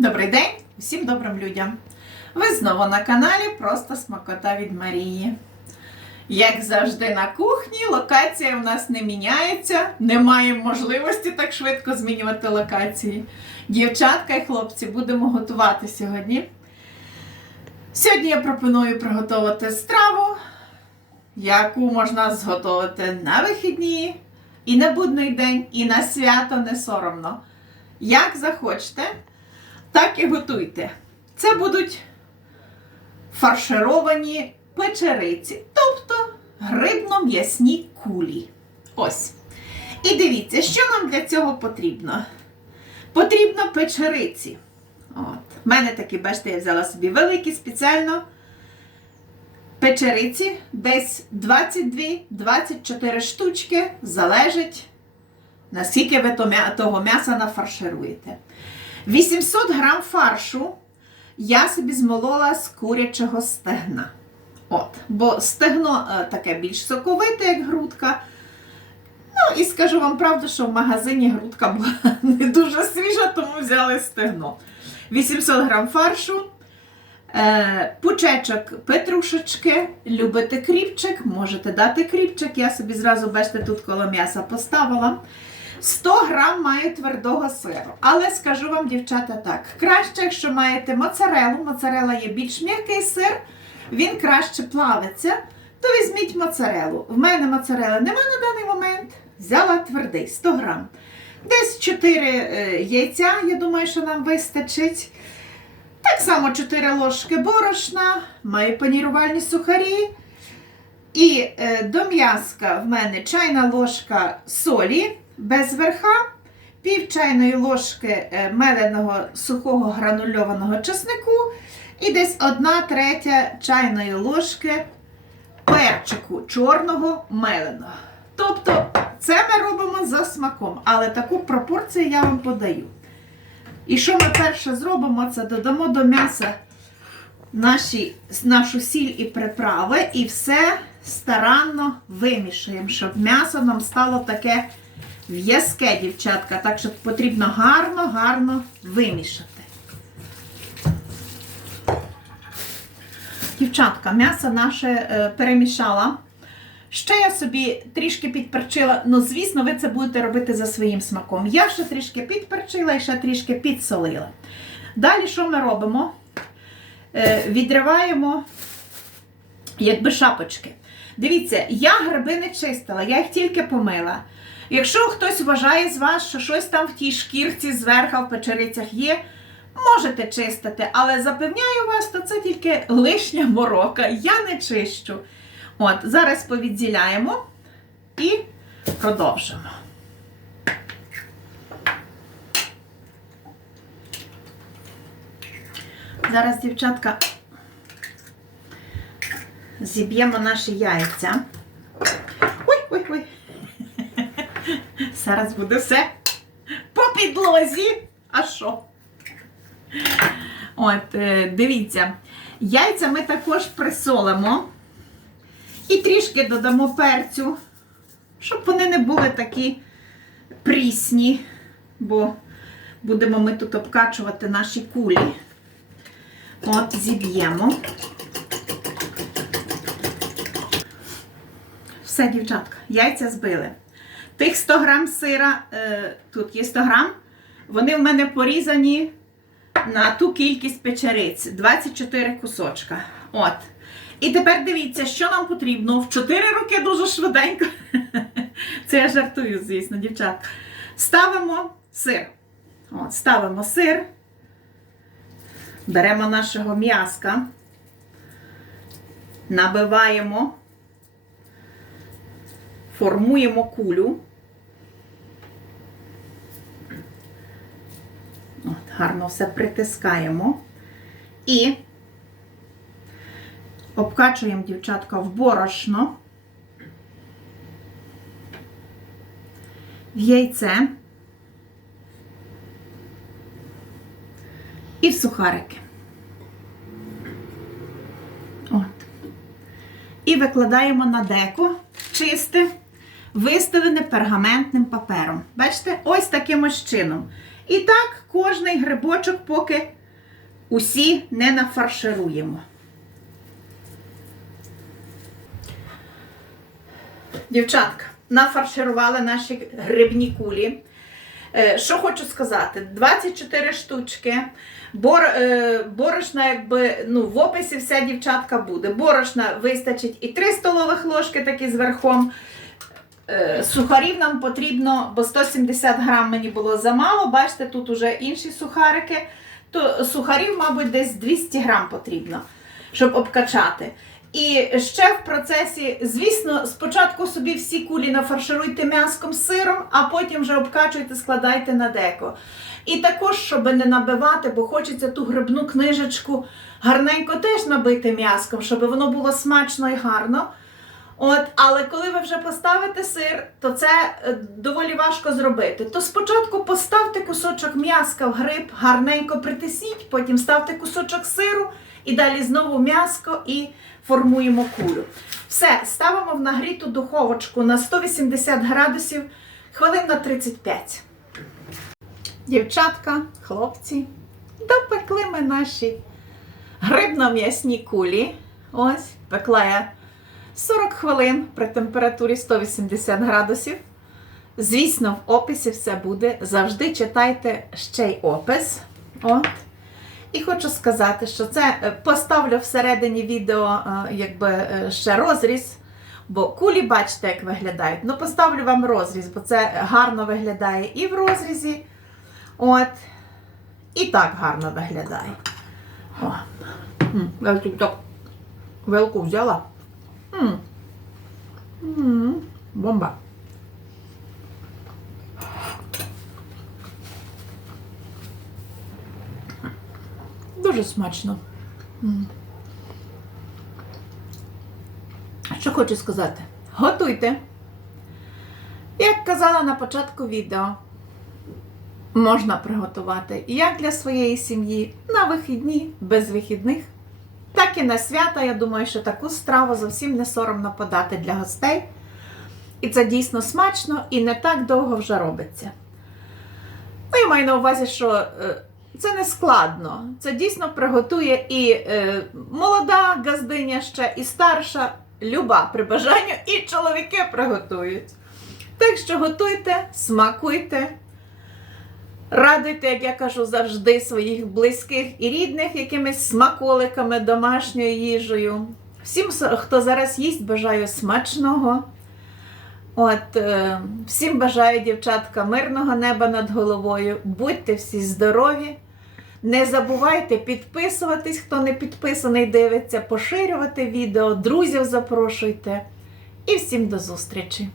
Добрий день усім добрим людям! Ви знову на каналі Просто Смакота від Марії. Як завжди на кухні, локація у нас не міняється, немає можливості так швидко змінювати локації. Дівчатка і хлопці, будемо готувати сьогодні. Сьогодні я пропоную приготувати страву, яку можна зготувати на вихідні, і на будний день, і на свято не соромно. Як захочете, так і готуйте. Це будуть фаршировані печериці, тобто грибно-м'ясні кулі. Ось. І дивіться, що нам для цього потрібно. Потрібно печериці. От. У мене такі, бачите, я взяла собі великі спеціально печериці, десь 22-24 штучки, залежить, наскільки ви того м'яса нафаршируєте. 800 грам фаршу я собі змолола з курячого стегна. От, бо стегно е, таке більш соковите, як грудка. Ну, і скажу вам правду, що в магазині грудка була не дуже свіжа, тому взяли стегно. 800 грам фаршу, е, пучечок петрушечки, любите кріпчик, можете дати кріпчик. Я собі зразу, бачите, тут коло м'яса поставила. 100 грам маю твердого сиру. Але скажу вам, дівчата, так: краще, якщо маєте моцарелу, моцарела є більш м'який сир, він краще плавиться, то візьміть моцарелу. В мене моцарели нема на даний момент. Взяла твердий 100 грам. Десь 4 е, яйця, я думаю, що нам вистачить. Так само 4 ложки борошна, маю панірувальні сухарі. І е, до м'яска в мене чайна ложка солі без верха, пів чайної ложки е, меленого сухого гранульованого чеснику і десь одна третя чайної ложки перчику чорного меленого. Тобто це ми робимо за смаком, але таку пропорцію я вам подаю. І що ми перше зробимо, це додамо до м'яса наші, нашу сіль і приправи, і все старанно вимішуємо, щоб м'ясо нам стало таке в'язке, дівчатка. Так що потрібно гарно-гарно вимішати. Дівчатка, м'ясо наше е, перемішала. Ще я собі трішки підперчила, ну, звісно, ви це будете робити за своїм смаком. Я ще трішки підперчила і ще трішки підсолила. Далі що ми робимо? Е, відриваємо якби шапочки. Дивіться, я гриби не чистила, я їх тільки помила. Якщо хтось вважає з вас, що щось там в тій шкірці зверху в печерицях є, можете чистити, але запевняю вас, то це тільки лишня морока. Я не чищу. От, зараз повідділяємо і продовжимо. Зараз, дівчатка, зіб'ємо наші яйця. Зараз буде все по підлозі. А що? От, е, дивіться, яйця ми також присолимо і трішки додамо перцю, щоб вони не були такі прісні, бо будемо ми тут обкачувати наші кулі. От, зіб'ємо. Все, дівчатка, яйця збили. Тих 100 грам сира, е, тут є 100 грам, вони в мене порізані на ту кількість печериць 24 кусочка. От. І тепер дивіться, що нам потрібно. В 4 роки дуже швиденько. Це я жартую, звісно, дівчат. Ставимо сир. От, ставимо сир. Беремо нашого м'яска, набиваємо, формуємо кулю. От, гарно все притискаємо. І обкачуємо дівчатка в борошно, в яйце і в сухарики. От. І викладаємо на деко чисте, вистелене пергаментним папером. Бачите, ось таким ось чином. І так кожний грибочок, поки усі не нафаршируємо. Дівчатка, нафарширували наші грибні кулі. Е, Що хочу сказати: 24 штучки. Бор, е, борошна, якби ну, в описі вся дівчатка буде. Борошна вистачить і 3 столових ложки, такі з верхом. Е, Сухарів нам потрібно, бо 170 грам мені було замало. Бачите, тут уже інші сухарики. То сухарів, мабуть, десь 200 грам потрібно, щоб обкачати. І ще в процесі, звісно, спочатку собі всі кулі нафаршируйте м'яском сиром, а потім вже обкачуйте, складайте на деко. І також, щоб не набивати, бо хочеться ту грибну книжечку гарненько теж набити м'яском, щоб воно було смачно і гарно. От, але коли ви вже поставите сир, то це е, доволі важко зробити. То спочатку поставте кусочок м'яска в гриб, гарненько притисніть, потім ставте кусочок сиру і далі знову м'яско і формуємо кулю. Все, ставимо в нагріту духовочку на 180 градусів хвилин на 35. Дівчатка, хлопці, допекли ми наші грибно-м'ясні кулі. Ось, пекла я 40 хвилин при температурі 180 градусів. Звісно, в описі все буде. Завжди читайте ще й опис. От. І хочу сказати, що це е, поставлю всередині відео е, якби е, ще розріз. Бо кулі бачите, як виглядають. Ну, поставлю вам розріз, бо це гарно виглядає і в розрізі. От. І так гарно виглядає. О. Я тут так вилку взяла. М. М, Бомба. Дуже смачно. М. Що хочу сказати? Готуйте. Як казала на початку відео, можна приготувати як для своєї сім'ї на вихідні, без вихідних, так і на свята. Я думаю, що таку страву зовсім не соромно подати для гостей. І це дійсно смачно і не так довго вже робиться. Ну, я маю на увазі, що е, це не складно. Це дійсно приготує і е, молода газдиня ще, і старша, люба при бажанню, і чоловіки приготують. Так що готуйте, смакуйте. Радуйте, як я кажу, завжди своїх близьких і рідних якимись смаколиками, домашньою їжею. Всім, хто зараз їсть, бажаю смачного. От, е, всім бажаю, дівчатка, мирного неба над головою. Будьте всі здорові. Не забувайте підписуватись, хто не підписаний, дивиться, поширювати відео, друзів запрошуйте. І всім до зустрічі!